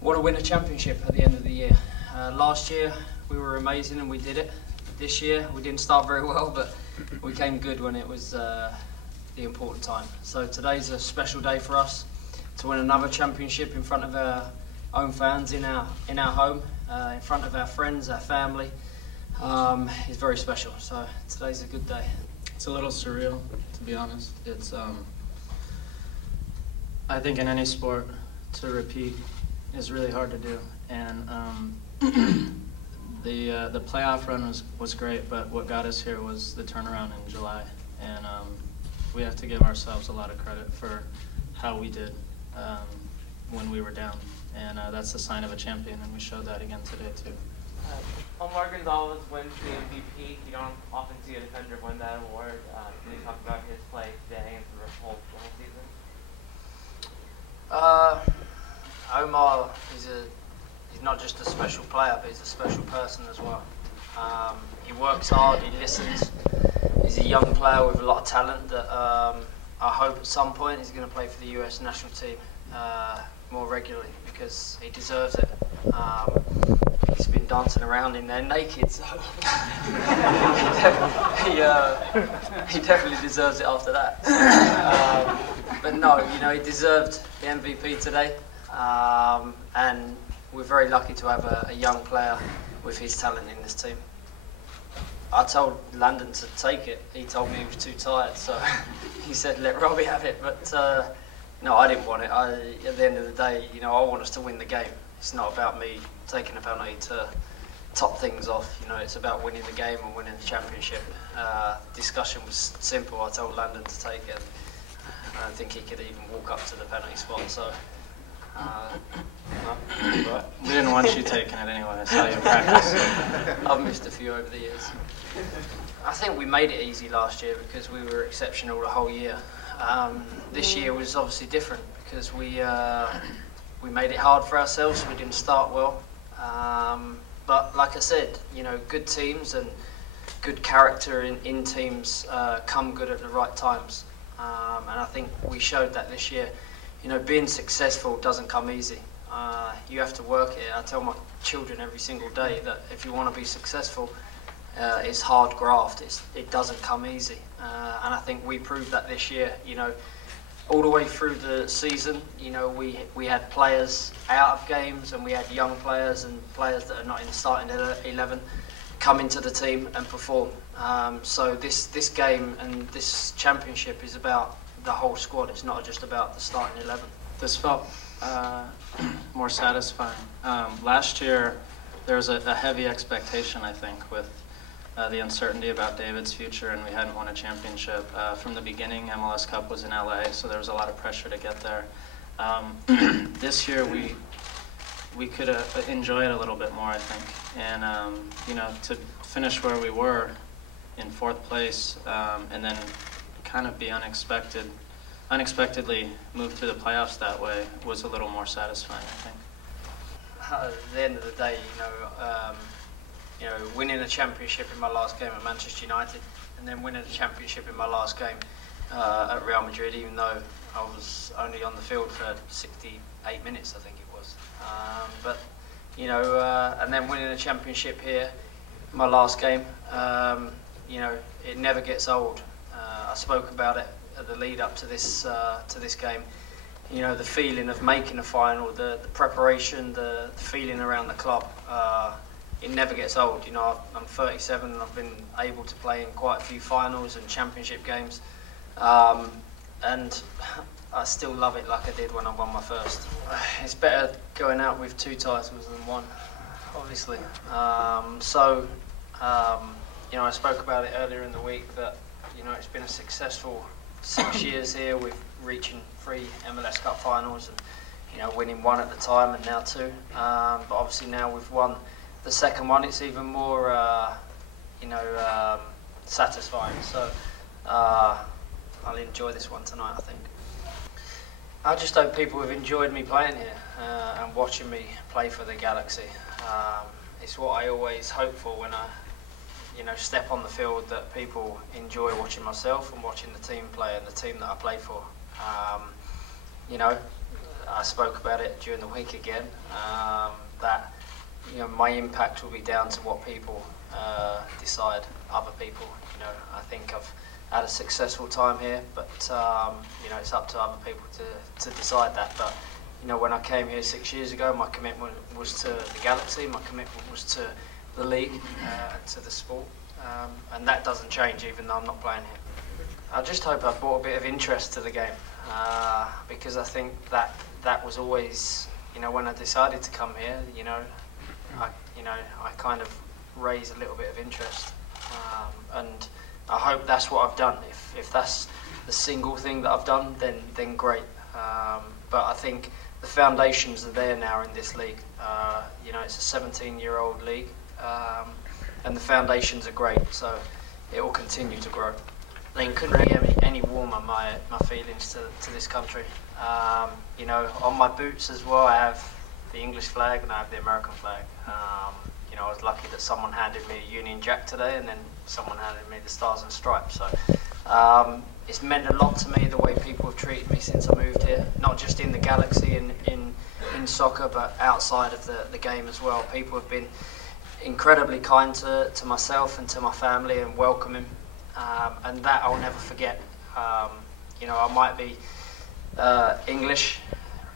Want to win a championship at the end of the year. Last year we were amazing and we did it. This year we didn't start very well, but we came good when it was the important time. So today's a special day for us to win another championship in front of our own fans in our home, in front of our friends, our family. It's very special. So today's a good day. It's a little surreal, to be honest. It's I think in any sport to repeat is really hard to do, and the playoff run was great, but what got us here was the turnaround in July, and we have to give ourselves a lot of credit for how we did when we were down, and that's the sign of a champion, and we showed that again today too. Omar Gonzalez wins the MVP. You don't often see a defender win that award. Can you talk about his play today and for the whole season? Omar he's not just a special player, but he's a special person as well. He works hard, he listens. He's a young player with a lot of talent that I hope at some point he's going to play for the US national team more regularly, because he deserves it. He's been dancing around in there naked, so he definitely deserves it after that. But no, he deserved the MVP today, and we're very lucky to have a young player with his talent in this team. I told Landon to take it. He told me he was too tired, so he said let Robbie have it. But no, I didn't want it. At the end of the day, I want us to win the game. It's not about me taking a penalty to top things off. It's about winning the game and winning the championship. Discussion was simple. I told Landon to take it. I don't think he could even walk up to the penalty spot. So. No. We didn't want you taking it anyway. I saw you in practice. I've missed a few over the years. I think we made it easy last year because we were exceptional the whole year. This year was obviously different because we made it hard for ourselves. We didn't start well, but like I said, good teams and good character in teams come good at the right times, and I think we showed that this year. Being successful doesn't come easy. You have to work it. I tell my children every single day that if you want to be successful, it's hard graft. It doesn't come easy. And I think we proved that this year. All the way through the season, we had players out of games, and we had young players and players that are not in the starting 11 come into the team and perform. So this game and this championship is about the whole squad. It's not just about the starting 11. This felt more satisfying. Last year, there was a heavy expectation, I think, with the uncertainty about David's future, and we hadn't won a championship. From the beginning, MLS Cup was in LA, so there was a lot of pressure to get there. This year, we could enjoy it a little bit more, I think. And, to finish where we were in 4th place, and then kind of be unexpectedly move through the playoffs that way was a little more satisfying, I think. At the end of the day, winning a championship in my last game at Manchester United, and then winning a championship in my last game at Real Madrid, even though I was only on the field for 68 minutes, I think it was. And then winning a championship here, my last game, it never gets old. I spoke about it at the lead up to this game. The feeling of making a final, the preparation, the feeling around the club. It never gets old. I'm 37 and I've been able to play in quite a few finals and championship games, and I still love it like I did when I won my first. It's better going out with 2 titles than 1, obviously. I spoke about it earlier in the week that it's been a successful 6 years here with reaching 3 MLS Cup finals and winning 1 at the time and now 2. But obviously now we've won the second one, it's even more satisfying. So I'll enjoy this one tonight, I think. I just hope people have enjoyed me playing here and watching me play for the Galaxy. It's what I always hope for when I step on the field, that people enjoy watching myself and watching the team play and the team that I play for. I spoke about it during the week again, that my impact will be down to what people decide, other people. I think I've had a successful time here, but it's up to other people to decide that. But when I came here 6 years ago, my commitment was to the Galaxy, my commitment was to the league and to the sport, and that doesn't change even though I'm not playing here. I just hope I've brought a bit of interest to the game, because I think that was always, when I decided to come here, I kind of raised a little bit of interest, and I hope that's what I've done. If that's the single thing that I've done, then great. But I think the foundations are there now in this league. It's a 17-year-old league, and the foundations are great, so it will continue to grow. I think couldn't be any warmer my feelings to this country. On my boots as well, I have the English flag and I have the American flag. I was lucky that someone handed me a Union Jack today, and then someone handed me the Stars and Stripes. So it's meant a lot to me the way people have treated me since I moved here, not just in the Galaxy in soccer, but outside of the game as well. People have been incredibly kind to myself and to my family and welcoming, and that I'll never forget. I might be English,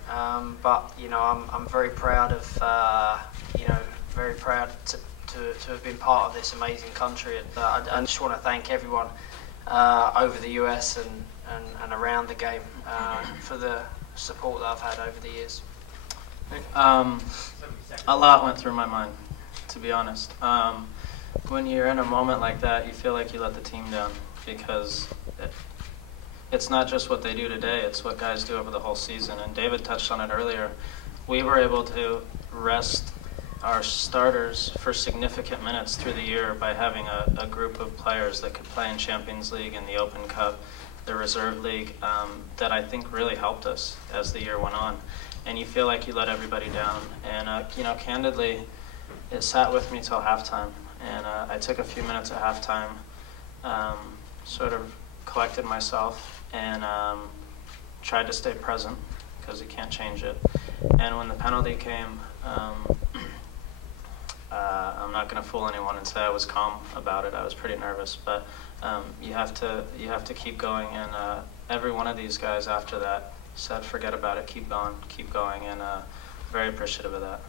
but I'm very proud of very proud to have been part of this amazing country, and I just want to thank everyone over the US and around the game for the support that I've had over the years. A lot went through my mind, to be honest. When you're in a moment like that, you feel like you let the team down, because it's not just what they do today, it's what guys do over the whole season. And David touched on it earlier. We were able to rest our starters for significant minutes through the year by having a group of players that could play in Champions League and the Open Cup, the Reserve League, that I think really helped us as the year went on. And you feel like you let everybody down. And candidly, it sat with me till halftime. And I took a few minutes at halftime, sort of collected myself, and tried to stay present, because you can't change it. And when the penalty came, I'm not going to fool anyone and say I was calm about it. I was pretty nervous, but you have to keep going. And every one of these guys after that said, "Forget about it, keep going," and very appreciative of that.